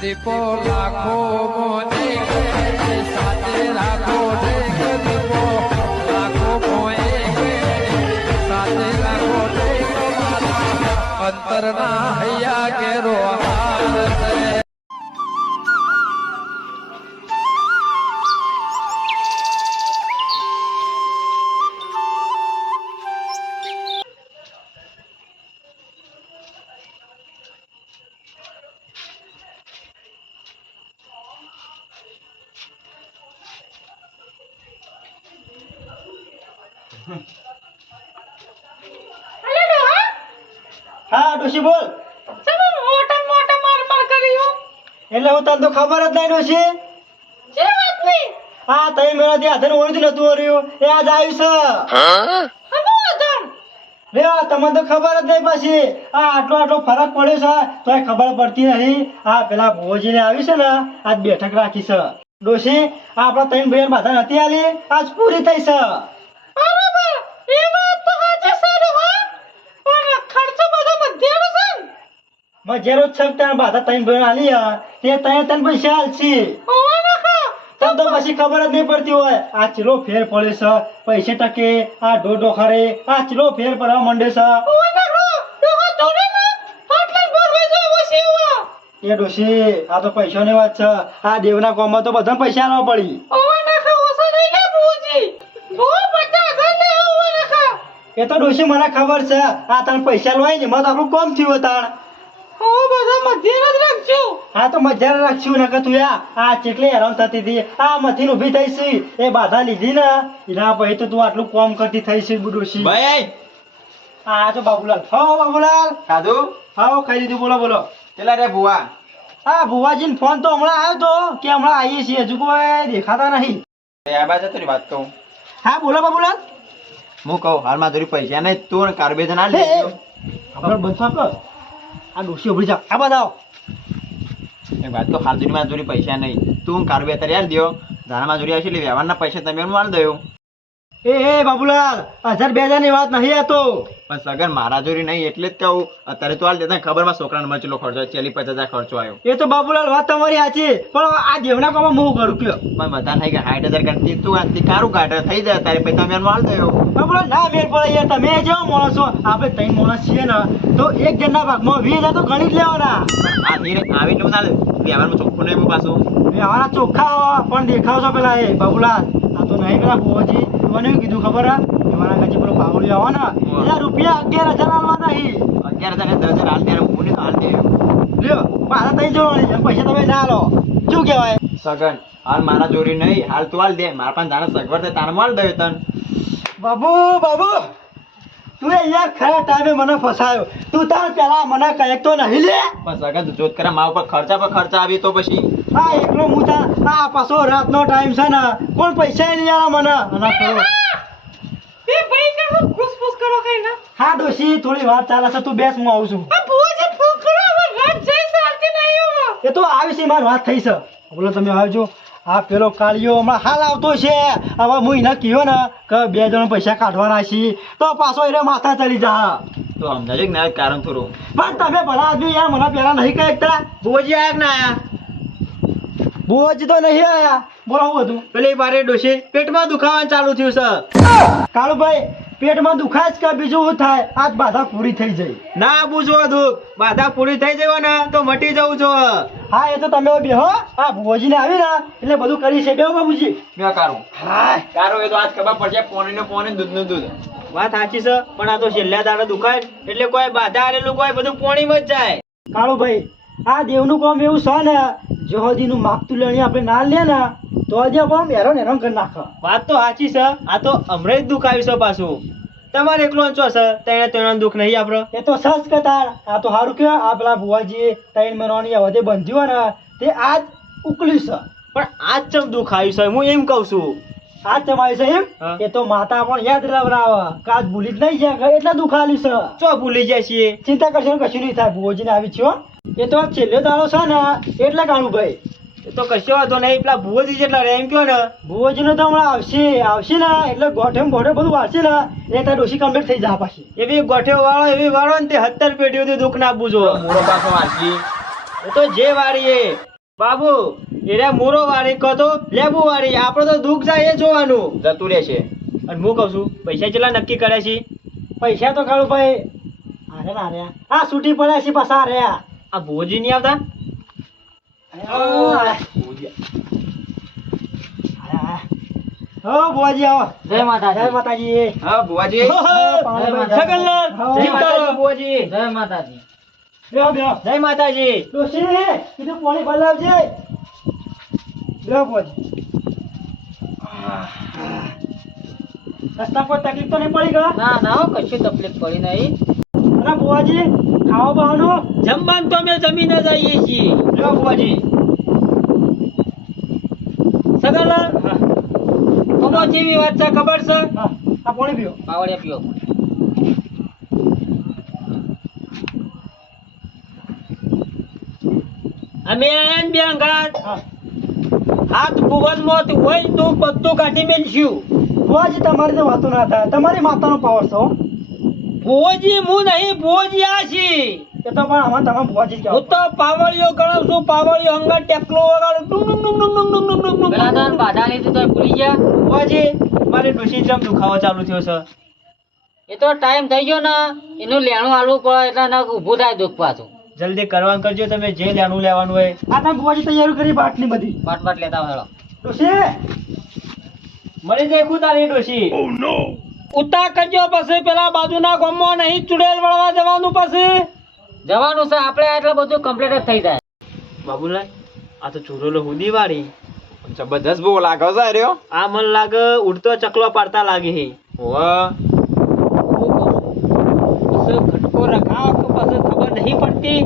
દીપો લાખો મોને સાથે રાખો દીપો. લાખો મોએ સાથે રાખો અંતરના હૈયા કેરો હા ડોશી બોલ. મોટા મોટા માર માર કર્યું એટલે હું તને તો ખબર જ નહીં ડોશી. જે વાત નહીં હા તઈ મેળા થી આધન ઓળતી નતું વર્યું એ આજ આવ્યું છે હમો આધન લે તમને તો ખબર જ નહીં પછી. આ આટલો આટલો ફરક પડ્યો છે તોય ખબર પડતી નહીં. આ પેલા ભોજીને આવી છે ને આજ બેઠક રાખી છે. ડોશી આપણા ત્રણ ભાઈઓ બાધા નથી આલી? આજ પૂરી થઈ છે બરાબર એ વાત તો સાચી છે રે હો પણ ખર્ચો બધો બધેનો છે ને. મજેરો જ છે ત્યાં બાધા ત્રણ ભાઈઓ આલી તે તને તને પૈસા નાખો તને તો પછી ખબર જ નહીં પડતી હોય. આ ચીલો ફેર પડે છે. પૈસે ટકે આ ડોડો ખરે. આ ચીલો ફેર પડવા માંડે છે. ને એ ડોશી આ તો પૈસાની વાત છે. આ દેવના કોમમાં તો બધા પૈસા આલવા પડી. એ તો ડોશી મને ખબર છે. આ તને પૈસા લવાય ને મત આપણું કોમ થયું તાણ હો બધા મધ્યનો જ રાખજો. હા તો મજા રાખશું ને તું યા આ ચેટલી હેરાન થતી હતી. આ મથી ઊભી થઈ છે એ બાધા લીધી ને. એના પછી તો તું આટલું કોમ કરતી થઈ છે ડોશી ભાઈ હા તો બાબુલાલ. હા બાબુલાલ. ખાધું હા ખાઈ લીધું બોલો બોલો. કેટલા રે ભુવા. હા ભુવાજીને ફોન તો હમણાં આવ્યો તો કે હમણાં આવીએ છીએ. હજુ કોઈ દેખાતા નહીં. આ બાજુ તારી વાત કહું. હા બોલો બાબુલાલ. હું કહું હાલમાં તારી પૈસા નહીં તું કાર્બેજ ના લે આપણે બંધ. આ ડોશી ઉભરી જા આ બધા એક વાત તો હાલમાં જોડી પૈસા નહીં. તું કાર્બે તારી યાર દો ધારા માં જોડી આવશે એટલે વ્યવહારના પૈસા તમે માલ દઉં એ એ બાબુલાલ હજાર બે હજારની વાત નહીં આતો પણ સગન મારા જોરી નહીં એટલે જ કહું. અત્યારે તો હાલ દેતા ખબરમાં છોકરાનો મચલો ખર્ચો ચેલી પચાસ હજાર ખર્ચો આવ્યો. એ તો બાબુલાલ વાત તમારી સાચી. પણ આ દેવના કામમાં હું કરું કયો? પણ બધા નહીં કે સાઠ હજાર કરતી તું આજથી કારું કાઢે? થઈ જાય તારે પછી તમે માલ દઉં બાબુલાલ ના મેર પડે યાર. તમે જેવો માણસ છો આપણે ત્રણ માણસ છીએ ને તો એક જણના ભાગમાં વીસ હજાર તો ગણી જ લેવાના. આ ધીરે આવી નું ચાલે વ્યવહારમાં ચોખ્ખું નહીં પાછું. વ્યવહાર ચોખ્ખા પણ દેખાવ છો પેલા એ. બાબુલાલ આ તો નહીં પેલા ભુવાજી. મને એવું કીધું ખબર હા મારા કચ્છી પેલો પાવડી આવો ને એટલે રૂપિયા અગિયાર હજાર આલવાના હી. અગિયાર હજાર ને દસ હજાર હાલ ત્યારે હું તો હાલ દે. લ્યો મારા તઈ જોવાની એમ પૈસા તમે ના લો શું કહેવાય? સગન હાલ મારા જોડી નહીં હાલ તું હાલ દે. મારા પણ જાણે સગવડ થાય તારે માલ દે તન. બાબુ બાબુ તું અહીંયા યાર ખરા ટાઈમે મને ફસાયો. તું તાર પેલા મને કહેતો નહીં લે. પણ સગન જોત કરે મારા ઉપર ખર્ચા પર ખર્ચા આવી તો પછી. આ એકલો હું તાર આ પાછો રાતનો ટાઈમ છે ને કોણ પૈસા નહીં આ મને? અને પેલો. એ ભાઈ કે હું ઘૂસપૂસ કરો કઈ ના? હા ડોશી થોડી વાત ચાલે છે તું બેસ હું આવું છું. આ ભુવાજી ફોન કરો હવે રાત જઈ ચાલતી નહીં હો એ તો આવી છે મારી વાત થઈ છે. બોલો તમે આવજો. આ પેલો કાળિયો હમણાં હાલ આવતો છે. હવે હું એને કહ્યો ને કે બે જણ પૈસા કાઢવાના છીએ તો પાછો એને માથા ચડી જા. તો સમજાજો કે ના? કારણ થોડું. પણ તમે ભલા આદમી યાર મને પેલા નહીં કહેતા. ભુવજી આયા કે ના આયા? બુવાજી તો નહીં આયા. બોલો હું બધું? પેલે બારે ડોશી પેટમાં દુખાવાનું ચાલુ થયું છે કાળુભાઈ પેટમાં દુખાય કે બીજું શું થાય? આજ બાધા પૂરી થઈ જાય ના પૂછવો દુઃખ. બાધા પૂરી થઈ જાય ને તો મટી જવું છો. હા એ તો તમે બેહો આ ભુવાજીને આવી ને એટલે બધું કરી છે. બેહો બાબુજી મેં કારું. હા. કારું એ તો આજ ખબર પડશે પોણી ને પોણી દૂધ. નું દૂધ વાત સાચી છે પણ આ તો છેલ્લા દાડા દુખાય એટલે કોઈ બાધા આવેલું કોઈ બધું પોણીમાં જ જાય. કાળુભાઈ આ દેવનું કામ એવું છે ને જો હજીનું માગતું લેણી આપણે ના લે ને તો હજી કામ હેરાન હેરાન કરી નાખે વાત તો સાચી છે આ તો હમણાં જ દુઃખ આવ્યું છે પાછું. તમારે એકલો છે તેને તેનો દુઃખ નહીં આપણો એ તો સસ કતાર આ તો સારું કહેવાય આ પેલા ભુવાજી ત્રણ મહિનાની વધે બંધ્યું ને તે આજ ઉકલ્યું છે. પણ આજ ચમ દુઃખ આવ્યું છે? હું એમ કહું છું. આજ તમારી છે એમ? એ તો માતા પણ યાદ રાવરાવે. કાજ ભૂલી જ નહીં જાય એટલા દુખાલી છે. ચો ભૂલી જાય છે ચિંતા કરશો કશું નહીં થાય. ભુવોજીને આવી છો. એ તો છેલ્લો દાડો છે ને એટલે કાણું ભાઈ. એ તો કશો વાંધો નહીં પેલા ભુવોજી જેટલા રે એમ કયો ને. ભુવોજીનો તો હમણાં આવશે આવશે ને એટલે ગોઠે ને ગોઠે બધું વાળશે ને એ તારી ડોશી કમ્પ્લીટ થઈ જાય પાછી. એવી ગોઠે વાળો એવી વાળો ને તે હત્તર પેઢીઓથી દુઃખ ના બુજો મોડો પાછો વાંચી એ તો જે વાળી એ બાબુ એરે મોરો વાળી કહો લેબુ વાળી. આપણે તો દુઃખ જાય એ જોવાનું. જતું રહેશે. અને હું કહું છું પૈસા કેટલા નક્કી કરે છે? પૈસા તો કાળું ભાઈ. અરે ના રહ્યા હા છૂટી પડ્યા છે પાછા રહ્યા આ ભોજી નહીં આવતા? હો બોજી આવો. જય માતાજી. જય માતાજી. હા બુવાજી જય માતાજી ભુવાજી. જય માતાજી. જય માતાજી. ડોશી કીધું પાણી બોજી રસ્તા પર તકલીફ તો નહીં પડી ગયો ના ના કશું તકલીફ પડી નહીં. અરે બુવાજી ખાવા બહાનું? જમવાનું તો અમે જમીને જ આવીએ છીએ. લો ભુવાજી સગનલાલ આમાં જેવી વાત છે ખબર છે? હા આ પાણી પીઓ. પાવડિયા પીવો અમે આયા ને બે અંગાત હા હાથ ભુવનમાં હોય તો બધું કાઢી મેલશું બુવાજી તમારી તો વાતો ના થાય. તમારી માતાનો પાવર છો ભુવોજી હું નહીં ભુવોજી આ છી. એ તો પણ આમાં તમે બુવાજી જ હું તો પાવળીઓ ગણો છું પાવળીઓ અંગા ટેકલો વગાડું. ડુમ ડુમ ડુમ ડુમ ડુમ ડુમ ડુમ પેલા ડુંગ તો બાધા લીધી તો ભૂલી ગયા. ભુવાજી મારી ડોશી જમ દુખાવો ચાલુ થયો છે. એ તો ટાઈમ થઈ ગયો ને એનું લેણું આલવું પડે એટલે ના ઊભું થાય દુઃખ પાછું. જલ્દી કરવાનું કરજો તમે જે લેવાનું લેવાનું હોય. આ તમે બુવાજી તૈયારી કરી બાટલી બધી? બાટ બાટ લેતા આવો ડોશી? મળી જાય ખુદ તારી ડોશી. ઉતા કરજો પછી પેલા બાજુના ગામમાં નહીં ચુડેલ વળવા જવાનું પછી. જવાનું છે આપણે એટલે બધું કમ્પ્લીટ જ થઈ જાય. બાબુલાલ આ તો ચુરેલો હુદી વાળી. જબરદસ્ત બહુ લાગે છે રહ્યો આ મન લાગે ઉડતો ચકલો પાડતા લાગે હે. પછી ખટકો રખાવ તો પછી ખબર નહીં પડતી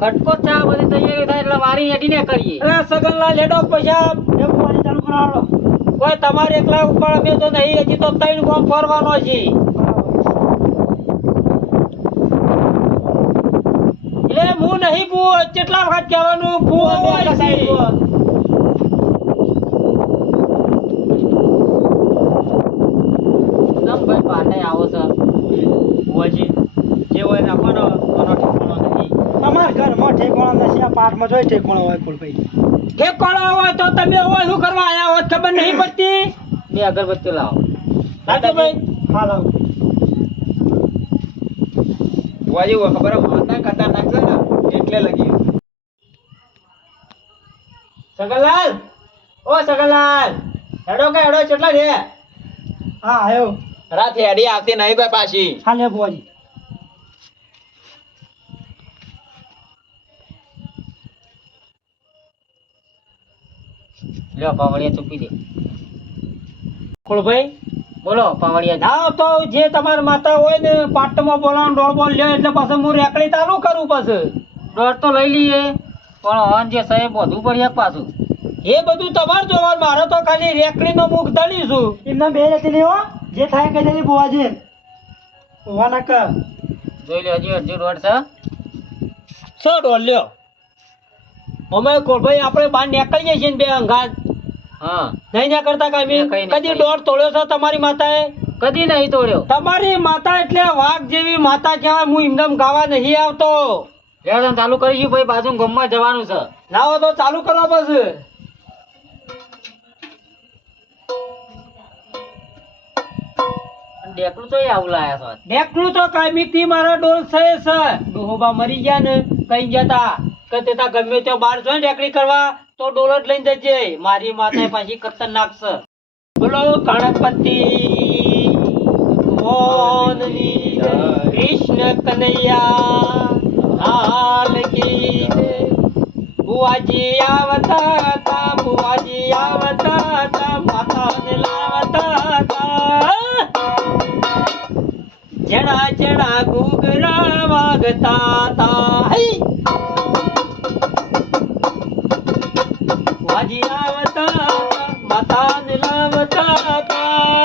ઘટકો ચા બધી તૈયારી થાય એટલે વારી હેડીને કરીએ. અરે સગનલાલ લેડો પૈસા એ વારી ચાલુ કરાવો. કોઈ તમારે એકલા ઉપર અમે તો નહીં હજી તો ત્રણ ગામ ફરવાનો છે. એટલે હું નહીં પૂ કેટલા વખત કહેવાનું? બુ હોય છે તમ ભાઈ પાટે આવો છો બુઆજી જે હોય રાખવાનો આનો ઠેકાણો નથી તમારા ઘરમાં ઠેકવાના નથી જોઈ ઠેકવાનો હોય કુલભાઈ ઠેકાણો હોય તો તમે હોય શું કરવા આયા હોત ખબર નહીં પડતી? બે અગરબત્તી લાવો. દાદાભાઈ હા લાવો. વાજી હોય ખબર માતા ખતરનાક છે ને? એટલે લગી. સગનલાલ ઓ સગનલાલ હેડો કે હેડો કેટલા છે? હા આવ્યો રાત હેડી આવતી નહીં કોઈ પાછી. હા લે લ્યો પાવડિયા ચૂપી દે. કુળભાઈ બોલો પાવડિયા ના તો જે તમારા માતા હોય ને પાટમાં બોલાવાનું ડોળ બોલ લ્યો એટલે પાછું હું રેકડી ચાલુ કરું પાછું. ડોળ તો લઈ લઈએ પણ હન જે સાહેબ વધુ પડ્યા પાછું? એ બધું તમારે જોવાનું મારે તો ખાલી રેકડીનો મુખ ધણી છું. એમના બે જતી લેવો હો જે થાય કે દેલી બુવાજી હોવા ના કર. જોઈ લે હજી હજી ડોળ છે છ ડોળ લ્યો? અમે કોળભાઈ આપણે બહાર નીકળીએ છીએ ને બે અંગાત. હા. નહીં ના કરતા નહીં, કદી ડોર દોઢ તોડ્યો છે તમારી માતાએ? કદી નહીં તોડ્યો. તમારી માતા એટલે વાઘ જેવી માતા કહેવાય હું ઇમદમ ગાવા નહીં આવતો. લેડો ચાલુ કરીશું ભાઈ બાજુ ગામમાં જવાનું છે. લાવો તો ચાલુ કરો બસ તો આવું લાયા છો. નેકલું તો કાયમી થી મારા ડોલ છે ડોહોબા મરી ગયા ને કઈ જતા કે તે ગમે ત્યાં બહાર જોઈ ડેકડી કરવા તો ડોલર લઈને જજે. મારી માતા પાછી ખતરનાક છે બોલો, ગણપતિ કૃષ્ણ કનૈયા બુઆજી આવતા હતા બુઆજી આવતા હતા, માતાને લાવતા હતા. જણા જણા ઘૂઘરા વાગતા તા વાગતા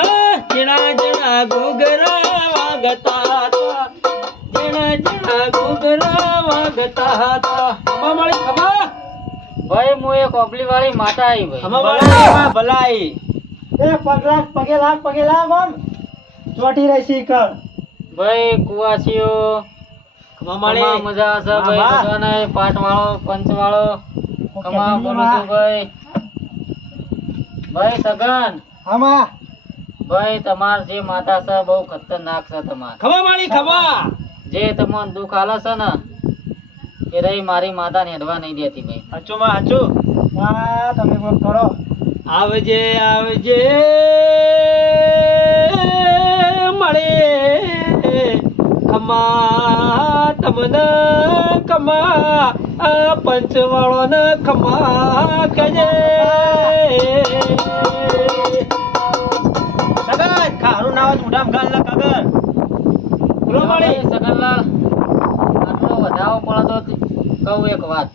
કુવાસીઓ મજા આવશે ભાઈ વાળો પંચ વાળો ખમા બોલું ભાઈ ભાઈ સગન આમાં? ભાઈ તમાર જે માતા છે બહુ ખતરનાક છે તમાર. ખબર માળી ખમા જે તમને દુઃખ આલે છે ને એ રહી મારી માતા ને હેડવા નહીં દેતી ભાઈ હાચું માં હાચું હા તમે કોક કરો. આવજે આવજે મળે. ખમા તમને ખમા આ પંચવાળો ને ખમા કજે ખારું નાવ મોઢામાં ગાલ ના કાગર બોલો માળી ભાઈ સગનલાલ આટલો વધાવો પડે તો કહું એક વાત.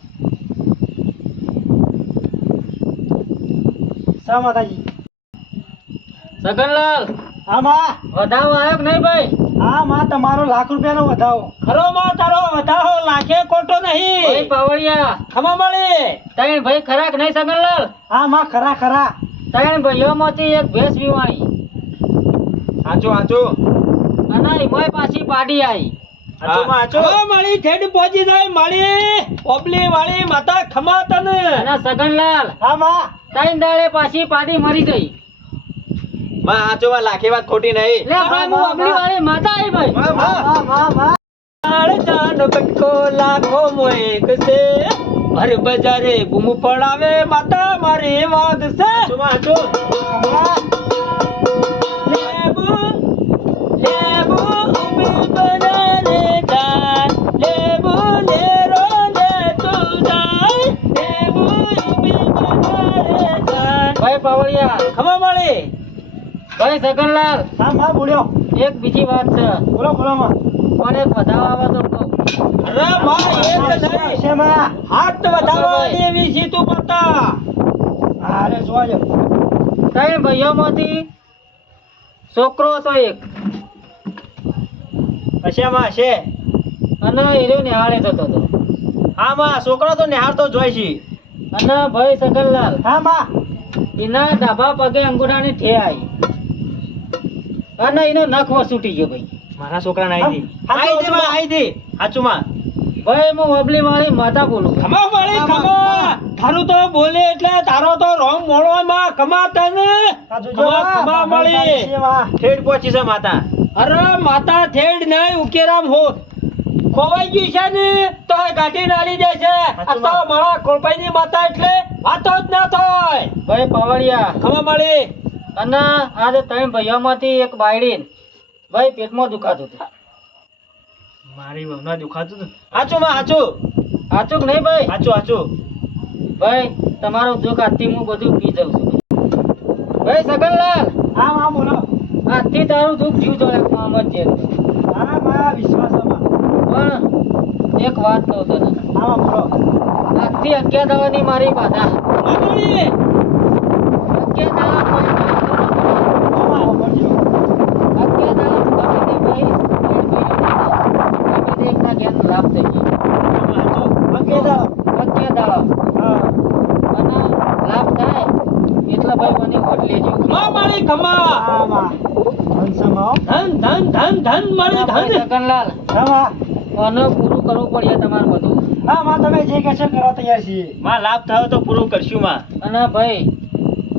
માતાજી? સગનલાલ આમાં વધાવો આવ્યો કે નહીં ભાઈ? હા માં તમારો લાખ રૂપિયાનો વધાવો. ખરો માં તારો વધારો લાખે કોટો ભાઈ નહીં પાવડિયા. ખમા મળી. તૈણ ભાઈ ખરા કે નહીં સગનલાલ હા માં ખરા ખરા. ત્રણ ભાઈઓમાંથી એક ભેંસ વિવાણી. હાચું હાચું અને એમાંય પાછી પાડી આવી હાચું માળી ઠેડ પહોંચી જાય માળી ઓબલી વાળી માતા ખમા તને અને સગનલાલ હા માં. ત્રણ દાડે પાછી પાડી મરી ગઈ. માં હાચું માં લાખી વાત ખોટી નહીં. લે ભાઈ હું અમલી વાળી માતા આવી ભાઈ. લાખો મોએક છે. હર બજારે બૂમ પડાવે માતા મારી વાગ છે. જાન ખબર મળી ભાઈ સગનલાલ હા હા બોલ્યો. એક બીજી વાત છે. બોલો બોલો માં એક વધાવો આવે તો કહું. અરે માં એક નહીં છે. માં હાથ વધાવા દેવી છે તું પતા અરે જોજો ત્રણ ભાઈઓમાંથી છોકરો હતો એક. હશે છે? અને હીરો નિહાળે જતો હતો. હા માં છોકરો તો નિહાળતો જ હોય છે. અને ભાઈ સગનલાલ. હા માં. એના ડાબા પગે અંગૂઠાની ઠે આવી અને એનો નખ વસૂટી ગયો ભાઈ. મારા છોકરા ના આવી દે આવી દે માં આવી દે. હાચું માં ભાઈ હું વબલી વાળી માતા બોલું ખમા વાળી ખમા. તારું તો બોલે એટલે તારો તો રોંગ મોળો માં. ખમા તને. ખમા વાળી. ઠેઠ પહોંચી છે માતા. અરે માતા થેડ નહીં ઉકેરામ હો ખોવાઈ ગયું છે ને તો એ ગાંઠી નાલી જાય છે. આ તો મારા કોળપાઈની માતા એટલે વાતો જ ના થાય. ભાઈ પાવડિયા ખબર મળી? અને આજે ત્રણ ભાઈઓમાંથી એક બાયડી ભાઈ પેટમાં દુખાતું હતું. મારી વહુના દુખાતું હતું? હાચું માં હાચું? સાચું કે નહીં ભાઈ? હાચું હાચું. ભાઈ તમારું દુઃખ આજથી હું બધું પી જાઉં છું. ભાઈ સગનલાલ! હા હા બોલો. આજથી તારું દુઃખ જીવ જોડે મોહમ્મદ છે. હા મારા વિશ્વાસ છે માં પણ એક વાત કહું તને. આજથી અગિયાર દાવાની મારી બાધા ખમા મળી અગિયાર દાડા કોઈ મારી હા માં બોલજો અગિયાર દાડા ગમે તે ભાઈ ત્રણ ભાઈઓ ગમે તે એકના ઘેરનો લાભ થઈ ગયો ઓકે દાદા અગિયાર દાડા હા અને લાભ થાય એટલે ભાઈ મને વોટ લેજો ખમા મળી ખમા હા માં હંસમાં ધન ધન ધન ધન મળી ભાઈ ધન સગનલાલ હા માં આને પૂરું કરવું પડે તમારે બધું. હા માં તમે જે કહેશો કરવા તૈયાર છીએ. માં લાભ થયો તો પૂરું કરશું માં. અને ભાઈ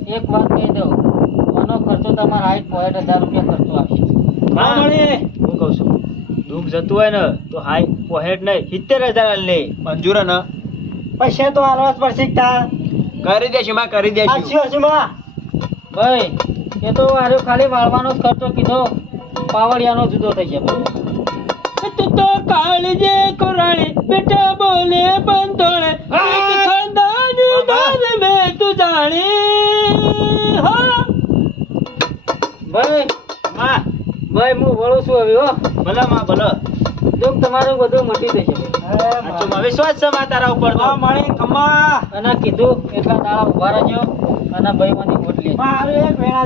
એક વાત કહી દઉં. આનો ખર્ચો તમારે આઠ પોઈન્ટ હજાર રૂપિયા ખર્ચો આવશે. મળી હું કહું છું દુઃખ જતું હોય ને તો હાઈ પોહેટ નહીં. સિત્તેર હજાર લે. મંજૂર ને? પૈસા તો આલવા જ પડશે તાર કરી દેશું માં કરી દેશું. હાચી હશે માં. ભાઈ એ તો આર્યો ખાલી વાળવાનો જ ખર્ચો કીધો. પાવડિયાનો જુદો થઈ ભાઈ તું કાળજે કોરાણી બેટા બોલે બંધોળે. એક ખાનદાની દાન તું જાણી. હો. ભાઈ માં ભાઈ હું વળું છું હવે હો. ભલે માં ભલે. દુઃખ તમારું બધું મટી જશે. વિશ્વાસ છે માં તારા ઉપર તો. ખમા ખમા અને કીધું એટલા દાડા ઊભા રહેજો અને ભાઈ મને લેજો. આવે એક વેણા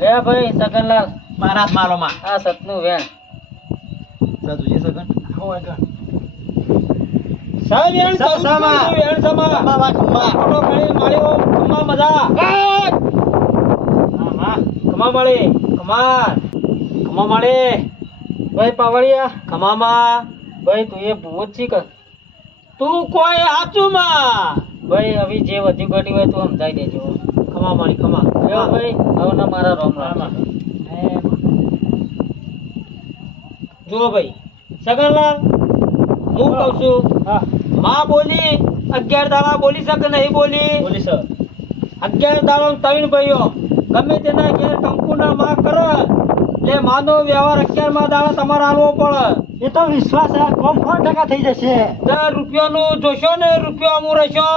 લે ભાઈ સગનલાલ. મારા માલો મારો માં આ સતનું વેણ. સાચું છે સગન હોય ગણ સાવ્યાણ સા- સામા. સમા. ખમ્મા માં ખમ્મા ફોટો માળ્યો ખમા મજા. હા માં ખમા મળી ખમા ખમા ભાઈ પાવડિયા ખમામાં ભાઈ તું એ ભૂત છી તું કોઈ હાચું માં. ભાઈ હવે જે વધી ઘટી હોય તું સમજાઈ દેજો ખમા મારી ખમા જો ભાઈ હવે ના મારા રોમ રામ જુઓ ભાઈ. સગનલાલ હું કહું છું હા. માં બોલી અગિયાર દાડા બોલી શકે નહીં બોલી. બોલી સર અગિયાર દાડા ત્રણ ભાઈઓ. ગમે તેના ઘેર કંકુના માં કરે એટલે માનો વ્યવહાર અગિયારમાં દાડા તમારે આલવો પડે. એ તો વિશ્વાસ છે કોમ સો ટકા થઈ જશે. દર રૂપિયાનું જોશો ને રૂપિયો અમુ રહેશો?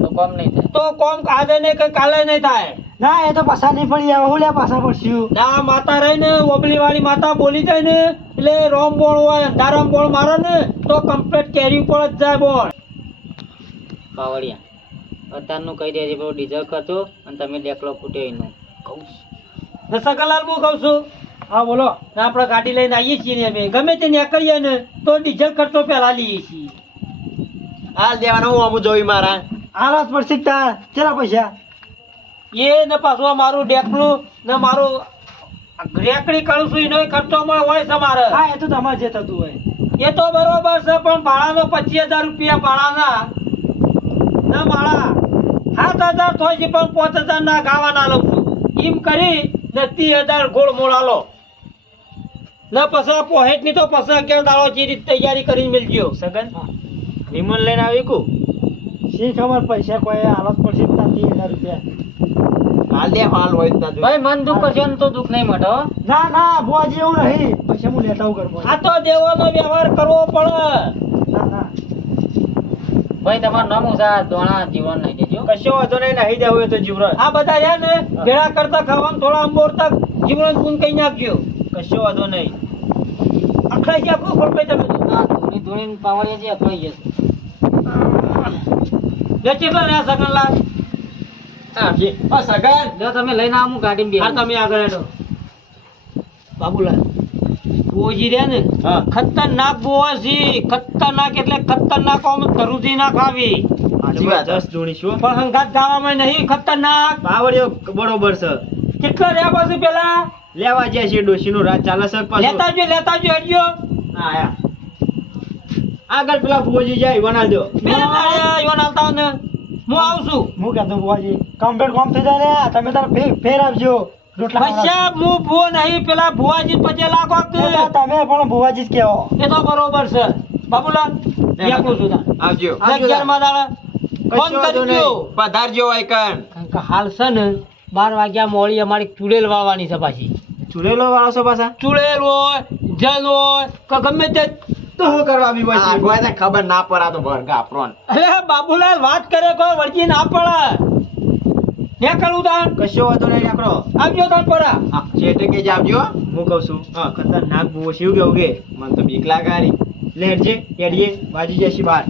તો કોમ નહીં થાય. તો કોમ આજે ને કઈ કાલે નહીં થાય. ના એ તો પાછા નહીં પડી આવે હું લે પાછા પડશું. ના માતા રહી ને ઓબલી વાળી માતા બોલી જાય ને. એટલે રોમ બોળ હોય અંધારામ બોળ મારે ને તો કમ્પ્લેટ કેરી ઉપર જ જાય બોળ કાવડિયા અત્યારનું કહી દેજે બહુ ડીઝલ ખર્ચો અને તમે ડેકલો ફૂટ્યો એનું. કહું સકલાલ હું કહું છું? હા બોલો. ને આપણે ગાડી લઈને આવીએ છીએ ને અમે. ગમે તે નીકળીએ ને તો ડીઝલ ખર્ચો પહેલા લઈએ છીએ. હાલ દેવાનો હું અમુ જોઈ મારા. આલાત પડશે તાર કેટલા પૈસા? એ ને પાછું મારું ડેકલું ને મારું રેકડી કરું છું એનો ખર્ચો મળે હોય તમારે હા એ તો તમારે જે થતું હોય. એ તો બરોબર છે પણ ભાડાનો પચીસ હજાર રૂપિયા ભાડાના. ના ભાડા. સાત હજાર થાય છે પણ પાંચ હજાર ના ગાવાના લઉં છું. એમ કરી ને ત્રીસ હજાર ગોળ મોળ આલો. ને પછી પોહેટની તો પછી અગિયાર દાડો જે રીતે તૈયારી કરીને મિલજો સગન વિમલ લઈને આવી કુ? શી ખબર પૈસા કોઈ આલાત પડશે તાર ત્રીસ હજાર રૂપિયા? હાલ હાલ હોય ના ભાઈ મન દુઃખ કરશો ને તો દુઃખ નહીં મટો ના ના બુઆજી એવું નહીં. પૈસા હું લેતા આવું આ તો દેવાનો વ્યવહાર કરવો પડે. ના ના. ભાઈ તમારું નામ ઉસા દોણા જીવન નહીં દેજો. કશો વાંધો નહીં નાહી દેવું હોય તો જીવરણ આ બધા છે ને ભેળા કરતા ખાવાનું થોડા અંબોર તક જીવન ગુણ કઈ નાખજો. કશો વાંધો નહીં. અખડાઈ ગયા આપણું ખોટ તમે તો આ ધૂણી ધૂણી પાવડિયા જે અથડાઈ જશે. લે કેટલા રહ્યા સગનલાલ સગન. જો તમે લઈને આવો હું ગાડીમાં આ તમે આગળ હેડો. બાબુલાલ બોજી રહ્યા ને? ખતરનાક બોવા છે ખતરનાક એટલે ખતરનાક આમ ધરુજી ના ખાવી. જબરદસ્ત જોડી છું પણ હંગાત ગાવામાં નહીં ખતરનાક. પાવડિયો બરોબર છે. કેટલા રહ્યા પાછું પેલા? લેવા જાય છે ડોશી નું રાત ચાલે છે પાછું. લેતા જો લેતા જો હટજો હા આયા. આગળ પેલા ભુવોજી જાય વનાલ દો. બે ને. હું આવું છું. હું કહેતો બુવાજી કમ્પ્લેટ કોમ થઈ જાય ને તમે તાર ફેર ફેર આપજો રોટલા પૈસા હું ભૂવો નહીં પેલા ભુવાજી પચે લાખો તમે પણ બુઆજી જ કહેવો. એ તો બરોબર છે. બાબુલાલ એકલું છું આવજો. અગિયાર દાડા ફોન કરજો. પધારજો આઈકન કારણ કે હાલ છે ને બાર વાગ્યા મોડી અમારી ચૂડેલ વાવવાની છે પાછી. ચૂડેલો વાળો છે પાછા? ચૂડેલ હોય જલ હોય કે ગમે તે તો હું કરવા બી હોય છે? ખબર ના પડા તો વર્ગ આપણો અરે બાબુલાલ વાત કરે કોઈ વળગી ના પડે. ને કરું તાન કશો વાંધો નહીં નેકળો. આવજો તાન પડા હા છેટે કે જાવજો હું. કહું છું હા ખતરનાક બહુ શિવ કેવું કે? મને તો બીક લાગારી હારી. લેટજે હેડીએ વાજી જશે બહાર.